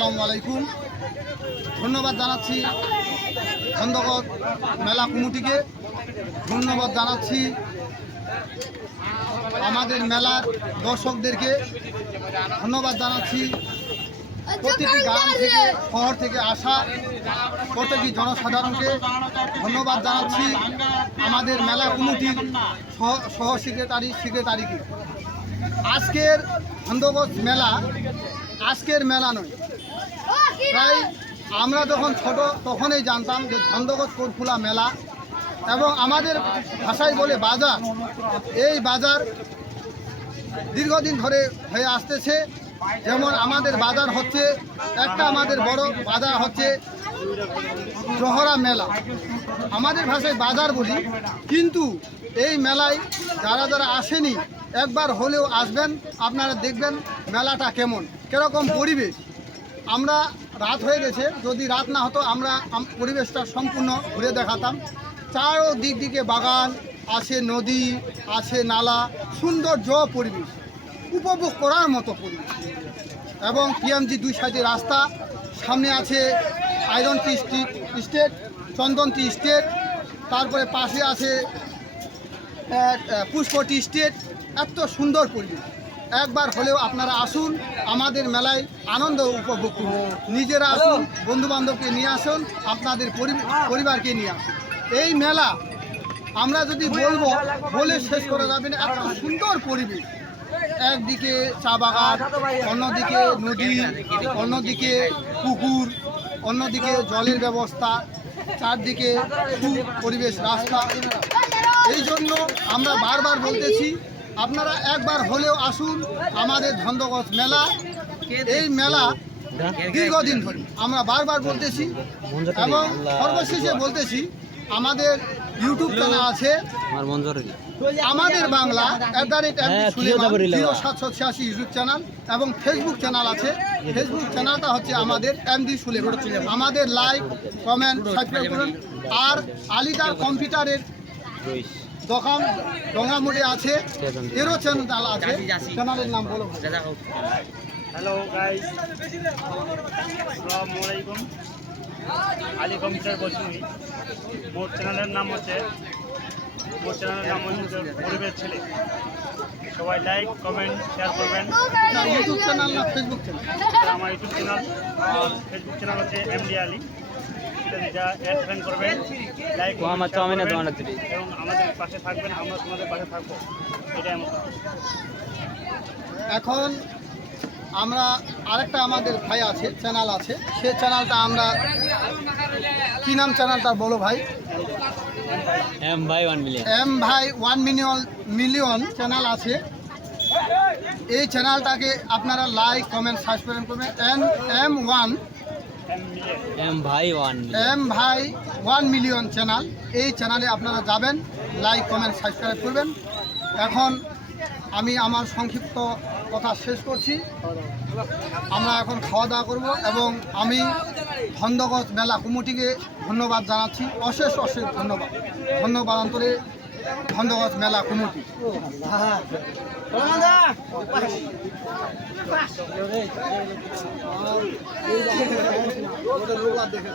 আসসালামু আলাইকুম। ধন্যবাদ জানাচ্ছি খন্দকত মেলা কমিটিকে, ধন্যবাদ জানাচ্ছি আমাদের মেলার দর্শকদেরকে, ধন্যবাদ জানাচ্ছি প্রতিটি গ্রাম থেকে শহর থেকে আসা প্রতিটি জনসাধারণকে, ধন্যবাদ জানাচ্ছি আমাদের মেলা কমিটির সহ সেক্রেটারিকে। আজকের খন্দকত মেলা আজকের মেলা নয়, প্রায় আমরা যখন ছোট তখনই জানতাম যে খন্দকত কোটখোলা মেলা, এবং আমাদের ভাষায় বলে বাজার। এই বাজার দীর্ঘদিন ধরে হয়ে আসতেছে। যেমন আমাদের বাজার হচ্ছে একটা, আমাদের বড় বাজার হচ্ছে জহরা মেলা, আমাদের ভাষায় বাজার বলি। কিন্তু এই মেলায় যারা যারা আসেনি একবার হলেও আসবেন, আপনারা দেখবেন মেলাটা কেমন, কীরকম পরিবেশ। আমরা রাত হয়ে গেছে, যদি রাত না হতো আমরা পরিবেশটা সম্পূর্ণ ঘুরে দেখাতাম। চারদিক দিকে বাগান আছে, নদী আছে, নালা, সৌন্দর্য পরিবেশ, উপভোগ করার মতো পরিবেশ। এবং পিএমজি 2 সাইডে রাস্তা, সামনে আছে আয়রন টি স্টেট, চন্দন টি স্টেট, তারপরে পাশে আছে পুষ্প টি স্টেট। এত সুন্দর পরিবেশ, একবার হলেও আপনারা আসুন, আমাদের মেলায় আনন্দ উপভোগ করুন। নিজেরা আসুন, বন্ধুবান্ধবকে নিয়ে আসুন, আপনাদের পরিবারকে নিয়ে আসুন। এই মেলা আমরা যদি বলে শেষ করা যাবে না, এত সুন্দর পরিবেশ। একদিকে চা বাগান, অন্যদিকে নদী, অন্যদিকে পুকুর, অন্যদিকে জলের ব্যবস্থা, চারদিকে পরিবেশ রাস্তা। এই জন্য আমরা বারবার বলতেছি, আপনারা একবার হলেও আসুন আমাদের খন্দকত মেলা। এই মেলা দীর্ঘদিন ধরে আমরা বারবার বলতেছি, এবং সর্বশেষে বলতেছি আমাদের ইউটিউব চ্যানেল আছে আমাদের বাংলা @MD 0786 ইউটিউব চ্যানেল, এবং ফেসবুক চ্যানেল আছে। ফেসবুক চ্যানেলটা হচ্ছে আমাদের MD সুলেমান। আমাদের লাইক, কমেন্ট, সাবস্ক্রাইব করুন। আর আলিদার কম্পিউটারের দোকান ডোঙ্গামুড়ে আছে, এরও চ্যানেল আছে। চ্যানেলের নাম বলো। হ্যালো গাইস, আসসালামু আলাইকুম। আলী কম্পিউটার বলছি। মোর চ্যানেলের নাম হচ্ছে পরিবেশ ছেলে। সবাই লাইক, কমেন্ট, শেয়ার করবেন। ইউটিউব চ্যানেল না ফেসবুক চ্যানেল? আমার ইউটিউব চ্যানেল আর ফেসবুক চ্যানেল হচ্ছে MD আলী। এটা অ্যাড করবেন, লাইক এবং আমাদের পাশে থাকবেন, আমরা তোমাদের পাশে থাকবো, এটাই আমার। এখন আমরা আরেকটা আমাদের ভাই আছে, চ্যানেল আছে, সে চ্যানেলটা আমরা কি নাম চ্যানেলটা বলো ভাই? এম ভাই 1 মিলিয়ন চ্যানেল আছে। এই চ্যানেলটাকে আপনারা লাইক, কমেন্ট, সাবস্ক্রাইব করবেন। এম ভাই 1 মিলিয়ন চ্যানেল, এই চ্যানেলে আপনারা যাবেন, লাইক, কমেন্ট, সাবস্ক্রাইব করবেন। এখন আমি আমার সংক্ষিপ্ত কথা শেষ করছি। আমরা এখন খাওয়া দাওয়া করব, এবং আমি খন্দকত মেলা কমিটিকে ধন্যবাদ জানাচ্ছি, অশেষ ধন্যবাদ অন্তরে খন্দকত মেলা কমিটি। দেখে